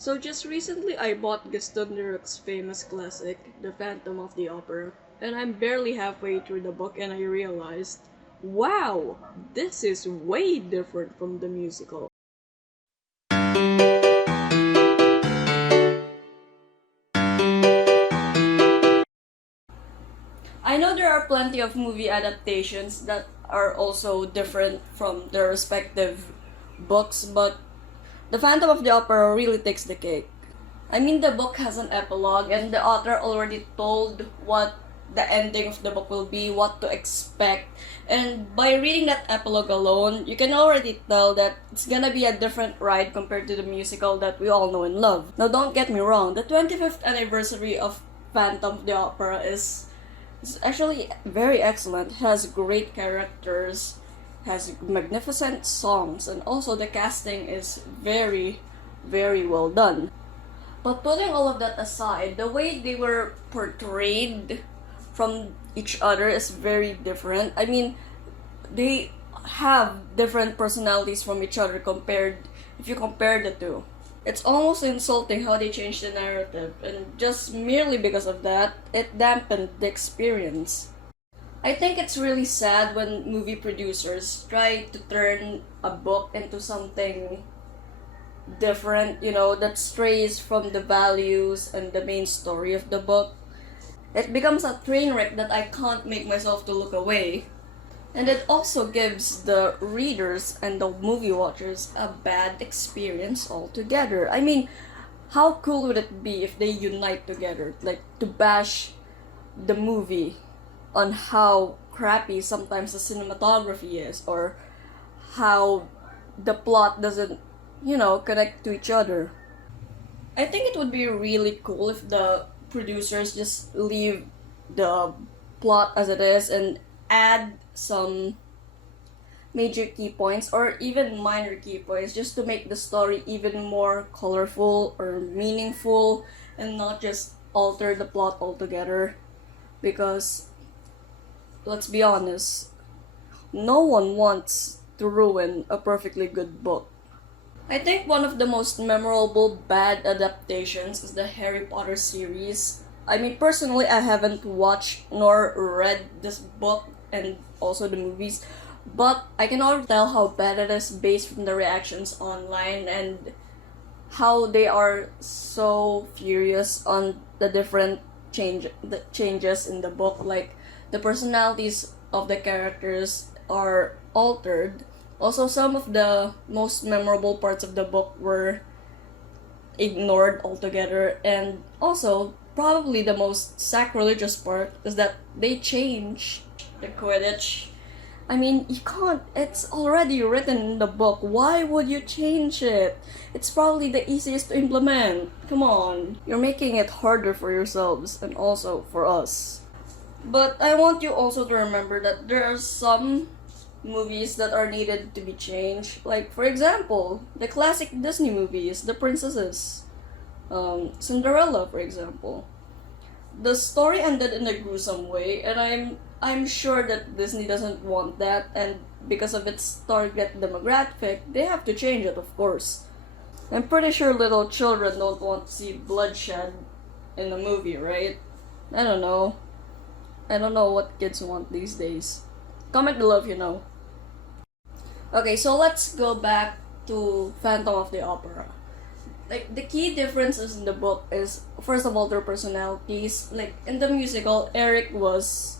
So just recently I bought Gaston Leroux's famous classic, The Phantom of the Opera, and I'm barely halfway through the book and I realized, wow, this is way different from the musical. I know there are plenty of movie adaptations that are also different from their respective books, but The Phantom of the Opera really takes the cake. I mean, the book has an epilogue, and the author already told what the ending of the book will be, what to expect. And by reading that epilogue alone, you can already tell that it's gonna be a different ride compared to the musical that we all know and love. Now, don't get me wrong, the 25th anniversary of Phantom of the Opera is actually very excellent. It has great characters, has magnificent songs, and also the casting is very, very well done. But putting all of that aside, the way they were portrayed from each other is very different. I mean, they have different personalities from each other compared if you compare the two. It's almost insulting how they changed the narrative, and just merely because of that, it dampened the experience. I think it's really sad when movie producers try to turn a book into something different, that strays from the values and the main story of the book. It becomes a train wreck that I can't make myself to look away. And it also gives the readers and the movie watchers a bad experience altogether. I mean, how cool would it be if they unite together, like to bash the movie on how crappy sometimes the cinematography is, or how the plot doesn't, connect to each other. I think it would be really cool if the producers just leave the plot as it is and add some major key points or even minor key points just to make the story even more colorful or meaningful and not just alter the plot altogether. Because, let's be honest, no one wants to ruin a perfectly good book. I think one of the most memorable bad adaptations is the Harry Potter series. I mean, personally, I haven't watched nor read this book and also the movies, but I can already tell how bad it is based from the reactions online and how they are so furious on the changes in the book. Like, the personalities of the characters are altered. Also, some of the most memorable parts of the book were ignored altogether, and also probably the most sacrilegious part is that they change the Quidditch. I mean, you can't. It's already written in the book. Why would you change it? It's probably the easiest to implement. Come on. You're making it harder for yourselves and also for us. But I want you also to remember that there are some movies that are needed to be changed. Like, for example, the classic Disney movies, The Princesses, Cinderella, for example. The story ended in a gruesome way, and I'm sure that Disney doesn't want that, and because of its target demographic, they have to change it, of course. I'm pretty sure little children don't want to see bloodshed in a movie, right? I don't know. I don't know what kids want these days. Comment below if you know. Okay, so let's go back to Phantom of the Opera. Like, the key differences in the book is, first of all, their personalities. Like, in the musical, Eric was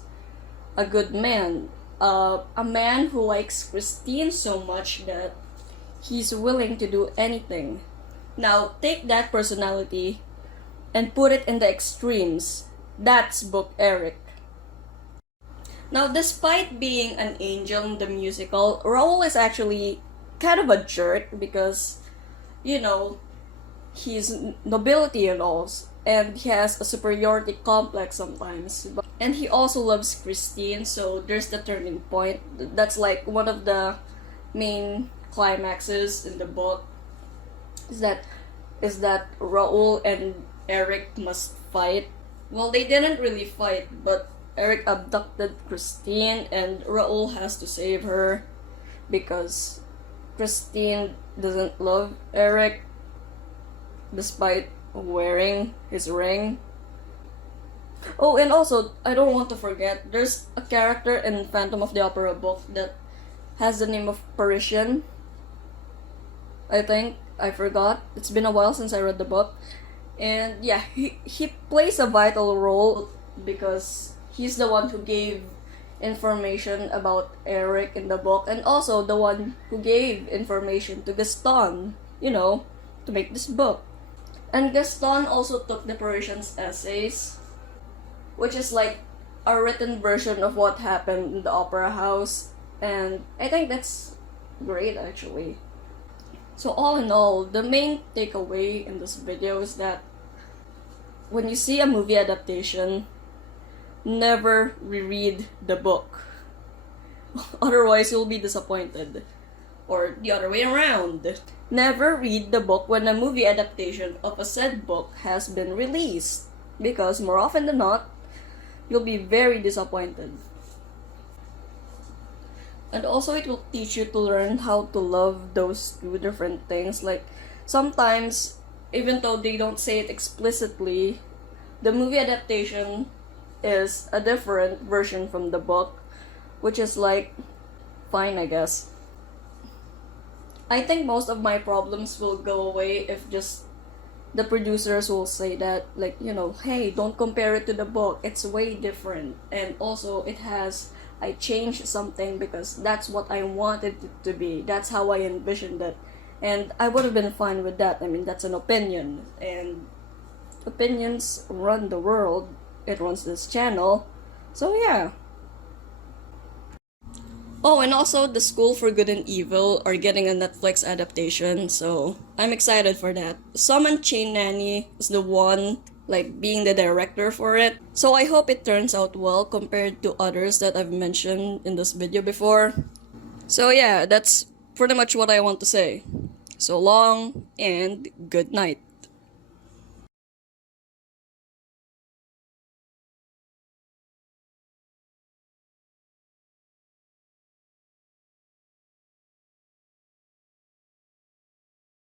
a good man. A man who likes Christine so much that he's willing to do anything. Now, take that personality and put it in the extremes. That's book Eric. Now, despite being an angel in the musical, Raoul is actually kind of a jerk because, he's nobility and all, and he has a superiority complex sometimes. And he also loves Christine, so there's the turning point. That's like one of the main climaxes in the book. Is that Raoul and Eric must fight. Well, they didn't really fight, but Eric abducted Christine and Raoul has to save her because Christine doesn't love Eric. despite wearing his ring. Oh, and also, I don't want to forget, there's a character in Phantom of the Opera book that has the name of Parisian. I think. I forgot. It's been a while since I read the book. And yeah, he plays a vital role because he's the one who gave information about Eric in the book, and also the one who gave information to Gaston, to make this book. And Gaston also took the Parisian's essays, which is like a written version of what happened in the opera house, and I think that's great actually. So all in all, the main takeaway in this video is that when you see a movie adaptation, never reread the book. Otherwise, you'll be disappointed. Or the other way around. Never read the book when a movie adaptation of a said book has been released, because more often than not, you'll be very disappointed. And also, it will teach you to learn how to love those two different things. Like, sometimes, even though they don't say it explicitly, the movie adaptation is a different version from the book, which is like, fine, I guess. I think most of my problems will go away if just the producers will say that, like, hey, don't compare it to the book, it's way different. And also, I changed something because that's what I wanted it to be. That's how I envisioned it. And I would have been fine with that. I mean, that's an opinion. And opinions run the world. It runs this channel. So yeah. Oh, and also The School for Good and Evil are getting a Netflix adaptation. So I'm excited for that. Summon Chain Nanny is the one being the director for it. So I hope it turns out well compared to others that I've mentioned in this video before. So yeah, that's pretty much what I want to say. So long and good night.